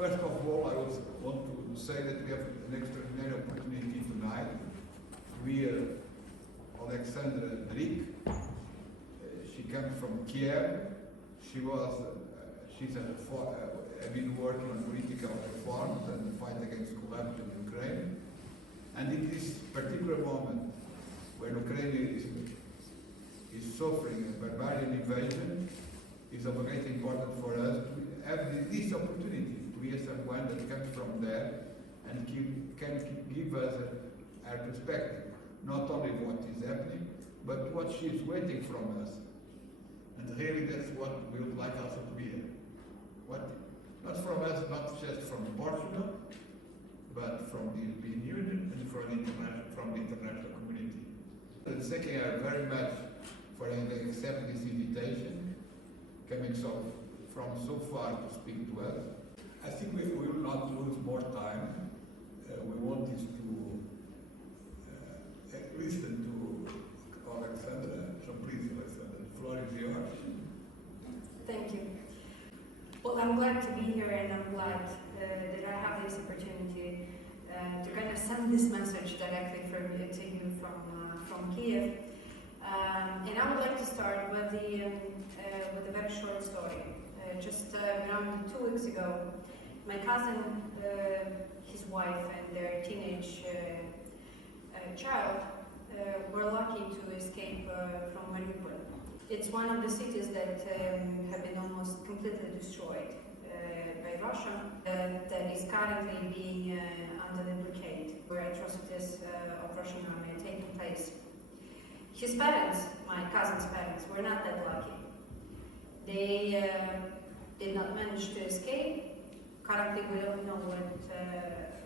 First of all, I want to say that we have an extraordinary opportunity tonight. We are Alexandra Drik. She comes from Kiev. She's been working on political reforms and the fight against corruption in Ukraine. And in this particular moment, when Ukraine is suffering a barbarian invasion, it's of great importance for us to have this opportunity to hear someone that comes from there and can give us our perspective, not only what is happening, but what she is waiting from us. And really that's what we would like also to hear. Not from us, not just from Portugal, but from the European Union and from the international community. And thanking her very much for accepting this invitation, coming from so far to speak to us. I think we will not lose more time. We want this to listen to Alexandra. So please, Alexandra, the floor is yours. Thank you. Well, I'm glad to be here, and I'm glad that I have this opportunity to kind of send this message directly to you from Kiev. And I would like to start with a very short story. Just around 2 weeks ago, my cousin, his wife, and their teenage child were lucky to escape from Mariupol. It's one of the cities that have been almost completely destroyed by Russia, that is currently being under the blockade, where atrocities of Russian army are taking place. His parents, my cousin's parents, were not that lucky. They did not manage to escape. Currently, we don't know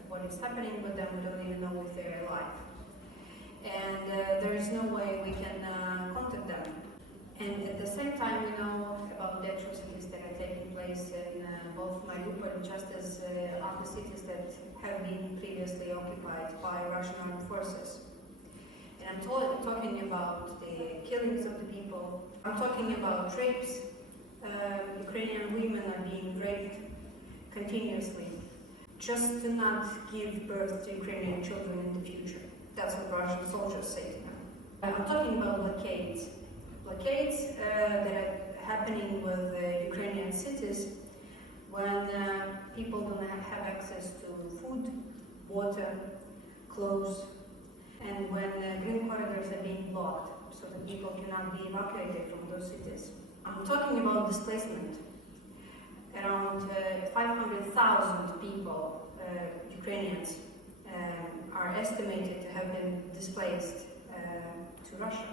what is happening with them. We don't even know if they're alive. And there is no way we can contact them. And at the same time, we know about the atrocities that are taking place in both Mariupol, just as other cities that have been previously occupied by Russian armed forces. And I'm talking about the killings of the people. I'm talking about rapes. Ukrainian women are being raped continuously just to not give birth to Ukrainian children in the future. That's what Russian soldiers say to them. I'm talking about blockades. Blockades that are happening with Ukrainian cities when people don't have access to food, water, clothes, and when green corridors are being blocked so that people cannot be evacuated from those cities. I'm talking about displacement. Around 500,000 people, Ukrainians, are estimated to have been displaced to Russia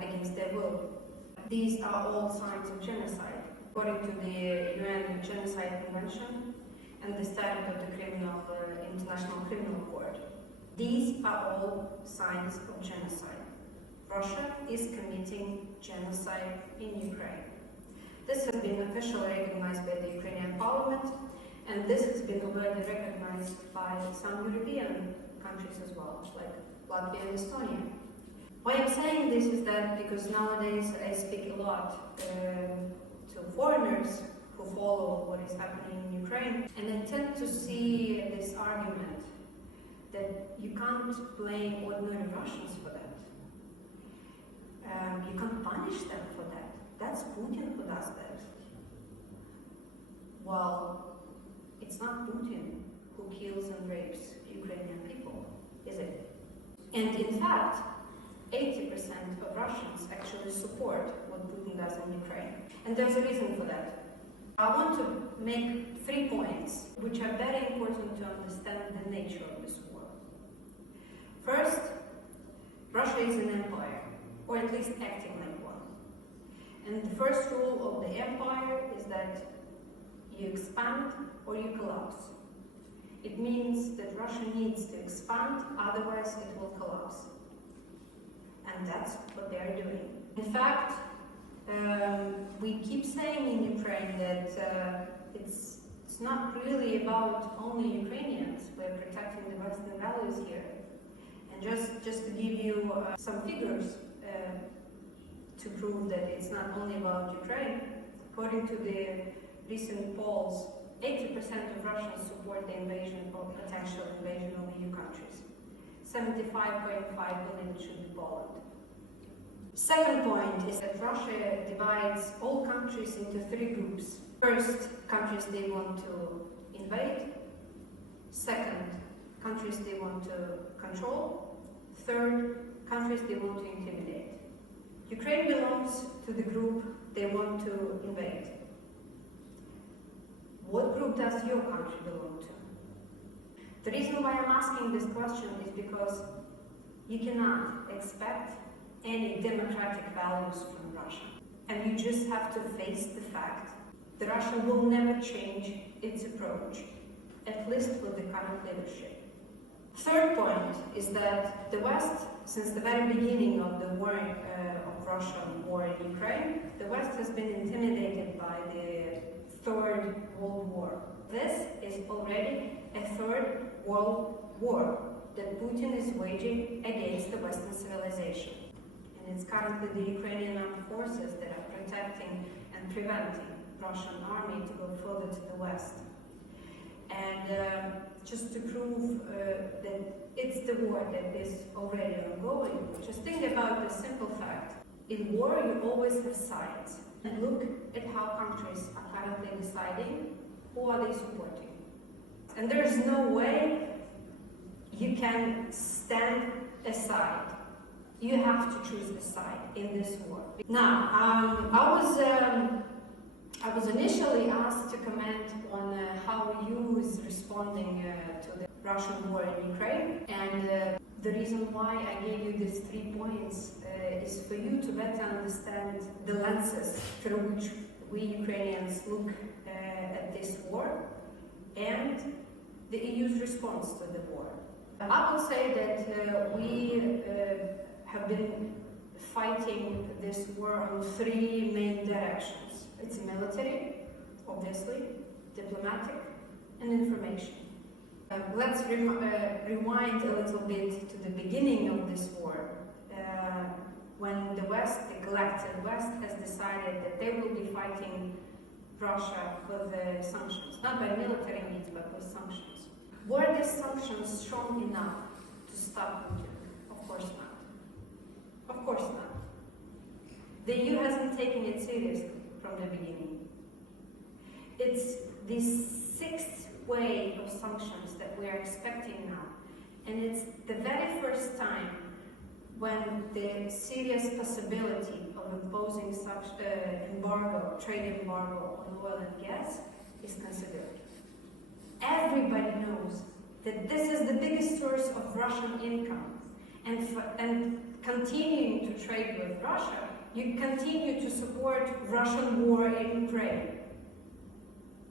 against their will. These are all signs of genocide, according to the UN Genocide Convention and the Statute of the International Criminal Court. These are all signs of genocide. Russia is committing genocide in Ukraine. This has been officially recognized by the Ukrainian parliament, and this has been already recognized by some European countries as well, like Latvia and Estonia. Why I'm saying this is that because nowadays I speak a lot to foreigners who follow what is happening in Ukraine, and I tend to see this argument that you can't blame ordinary Russians for that. You can't punish them for that. That's Putin who does that. Well, it's not Putin who kills and rapes Ukrainian people, is it? And in fact, 80% of Russians actually support what Putin does in Ukraine. And there's a reason for that. I want to make 3 points which are very important to understand the nature of this war. First, Russia is an empire, or at least acting like one. And the first rule of the empire is that you expand or you collapse. It means that Russia needs to expand, otherwise it will collapse. And that's what they are doing. In fact, we keep saying in Ukraine that it's not really about only Ukrainians. We're protecting the Western values here. And just to give you some figures to prove that it's not only about Ukraine, according to the recent polls, 80% Russians support the invasion or potential invasion of EU countries. 75.5 billion should be Poland. Second point is that Russia divides all countries into three groups. First, countries they want to invade. Second, countries they want to control. Third, countries they want to intimidate. Ukraine belongs to the group they want to invade. What group does your country belong to? The reason why I'm asking this question is because you cannot expect any democratic values from Russia. And you just have to face the fact that Russia will never change its approach, at least with the current leadership. Third point is that the West, since the very beginning of the war, of Russian war in Ukraine, the West has been intimidated by the Third World War. This is already a Third World War that Putin is waging against the Western civilization. And it's currently the Ukrainian armed forces that are protecting and preventing Russian army to go further to the West. And just to prove that it's the war that is already ongoing, just think about the simple fact. In war, you always have sides. And look at how countries are currently deciding who are they supporting. And there's no way you can stand aside. You have to choose a side in this war. Now, I was initially asked to comment on how EU is responding to the Russian war in Ukraine, and the reason why I gave you these 3 points is for you to better understand the lenses through which we Ukrainians look at this war and the EU's response to the war. I will say that we have been fighting this war on 3 main directions. It's military, obviously, diplomatic, and information. Let's rewind a little bit to the beginning of this war, when the West, the collective West, has decided that they will be fighting Russia with sanctions, not by military means, but with sanctions. Were these sanctions strong enough to stop Putin? Of course not. Of course not. The EU hasn't taken it seriously from the beginning. It's the 6th wave of sanctions that we are expecting now. And it's the very first time when the serious possibility of imposing such trade embargo on oil and gas is considered. Everybody knows that this is the biggest source of Russian income. And continuing to trade with Russia, you continue to support Russian war in Ukraine.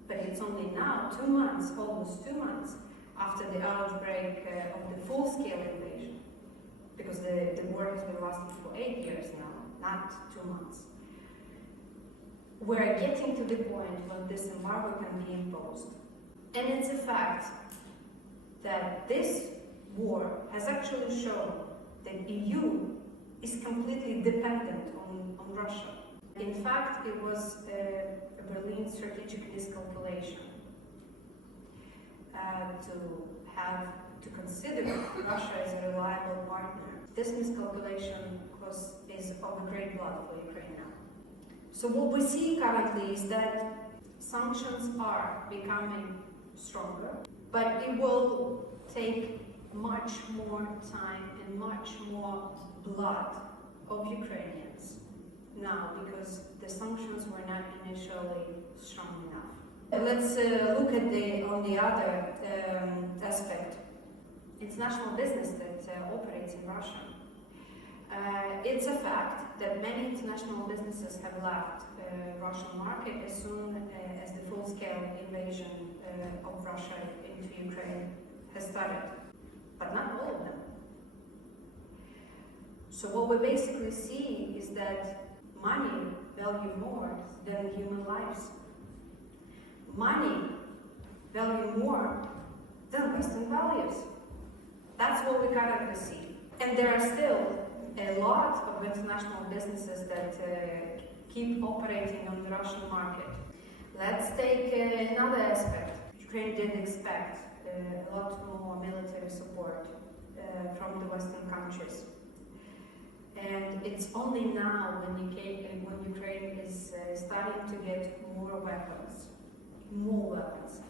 But it's only now, 2 months, almost 2 months, after the outbreak of the full-scale invasion, because the war has been lasting for 8 years now, not 2 months. We're getting to the point when this embargo can be imposed. And it's a fact that this war has actually shown that EU is completely dependent on Russia. In fact, it was a Berlin strategic miscalculation to consider Russia as a reliable partner. This miscalculation is of a great blood for Ukraine now. So what we see currently is that sanctions are becoming stronger, but it will take much more time and much more blood of Ukrainians now, because the sanctions were not initially strong enough. Let's look at on the other aspect, international business that operates in Russia. It's a fact that many international businesses have left Russian market as soon as the full-scale invasion of Russia into Ukraine has started, but not all of them. So what we basically see is that money values more than human lives. Money values more than Western values. That's what we currently see. And there are still a lot of international businesses that keep operating on the Russian market. Let's take another aspect. Ukraine did expect a lot more military support from the Western countries. And it's only now when Ukraine is starting to get more weapons,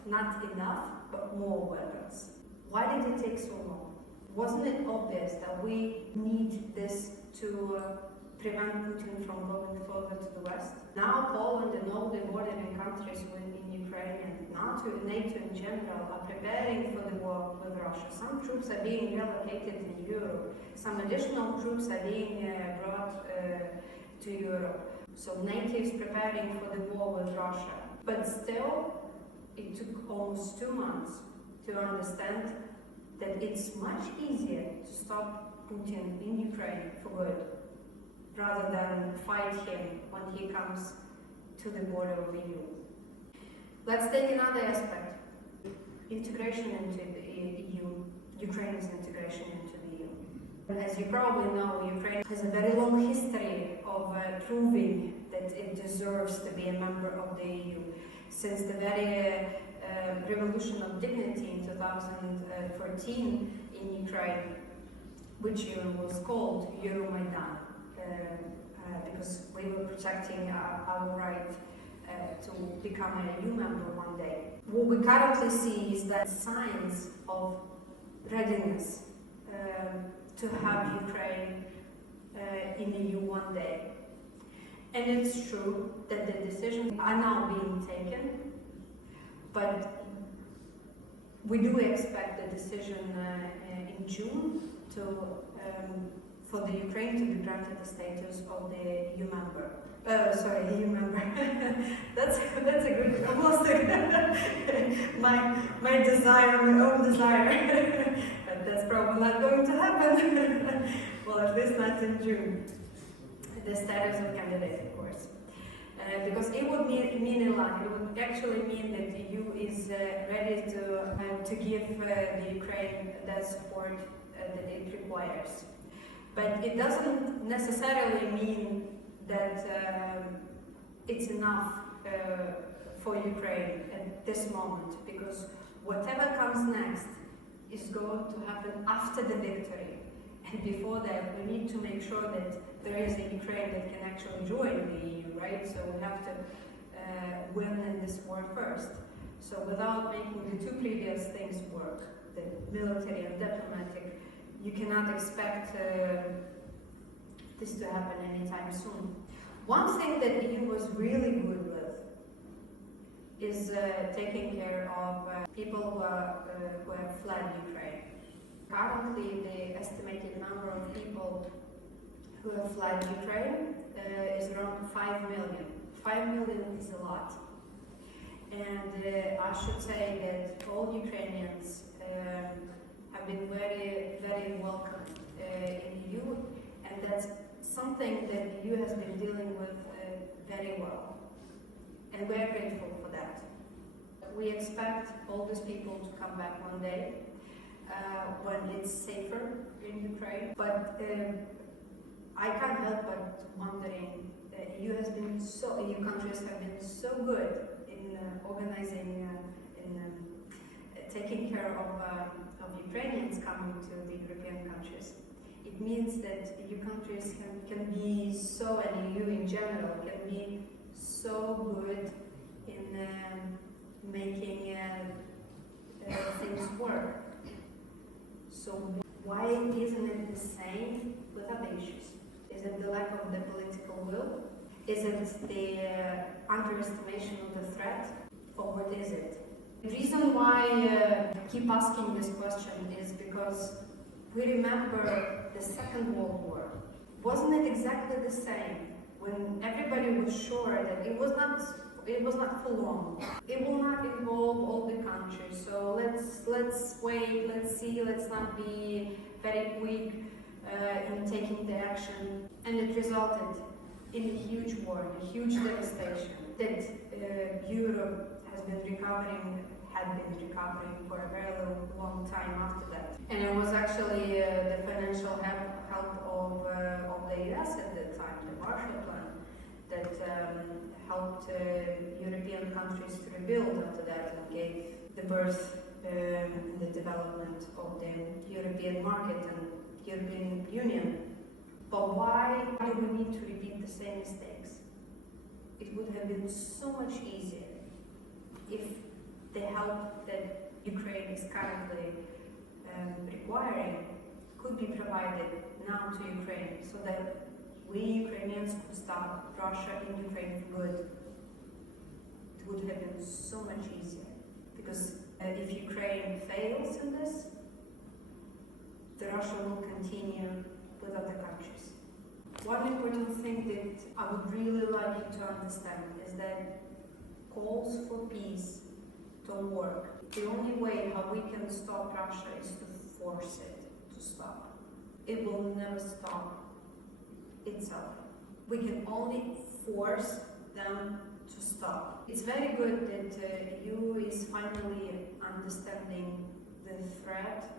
not enough, but more weapons. Why did it take so long? Wasn't it obvious that we need this to prevent Putin from going further to the west? Now Poland and all the bordering countries in Ukraine and NATO in general are preparing for the war with Russia. Some troops are being relocated in Europe. Some additional troops are being brought to Europe. So NATO is preparing for the war with Russia. But still, it took almost 2 months to understand that it's much easier to stop Putin in Ukraine for good, rather than fight him when he comes to the border of the EU. Let's take another aspect. Integration into the EU, Ukraine's integration into the EU. As you probably know, Ukraine has a very long history of proving that it deserves to be a member of the EU. Since the very revolution of dignity in 2014 in Ukraine, which was called Euromaidan, because we were protecting our right to become an EU member one day. What we currently see is that signs of readiness to have Ukraine in the EU one day. And it's true that the decisions are now being taken, but we do expect the decision in June for the Ukraine to be granted the status of the EU member. EU member. that's a good, almost my desire, my own desire. But that's probably not going to happen. Well, at least not in June. The status of candidate, of course. Because it would mean a lot. It would actually mean that the EU is ready to give the Ukraine that support that it requires. But it doesn't necessarily mean that it's enough for Ukraine at this moment, because whatever comes next is going to happen after the victory. And before that, we need to make sure that there is a Ukraine that can actually join the EU, right? So we have to win in this war first. So without making the two previous things work, the military and diplomatic, you cannot expect this to happen anytime soon. One thing that the EU was really good with is taking care of people who have fled Ukraine. Currently, the estimated number of people who have fled Ukraine is around 5 million. 5 million is a lot. And I should say that all Ukrainians have been very, very welcome in the EU, and that's something that the EU has been dealing with very well. And we're grateful for that. We expect all these people to come back one day when it's safer in Ukraine. But I can't help but wondering, EU countries have been so good in organizing, taking care of Ukrainians coming to the European countries. It means that EU countries can be so, and EU in general, can be so good in making things work. So why isn't it the same with other issues? Is it the lack of the political will? Is it the underestimation of the threat? Or what is it? The reason why I keep asking this question is because we remember the Second World War. Wasn't it exactly the same when everybody was sure that it was not for long? It will not involve all the countries, so let's wait, let's see, let's not be very quick in taking the action. And it resulted in a huge war, a huge devastation that Europe had been recovering for a very long time after that. And it was actually the financial help of the US at that time, the Marshall Plan, that helped European countries to rebuild after that and gave the birth and the development of the European market and European Union. But why do we need to repeat the same mistakes? It would have been so much easier if the help that Ukraine is currently requiring could be provided now to Ukraine, so that we Ukrainians could stop Russia in Ukraine for good. It would have been so much easier, because if Ukraine fails in this, the Russia will continue with other countries. One important thing that I would really like you to understand is that calls for peace don't work. The only way how we can stop Russia is to force it to stop. It will never stop itself. We can only force them to stop. It's very good that EU is finally understanding the threat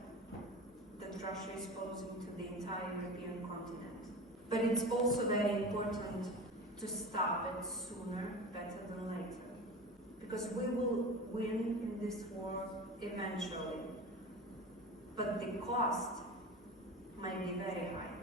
that Russia is posing to the entire European continent. But it's also very important to stop it sooner, better than later. Because we will win in this war eventually. But the cost might be very high.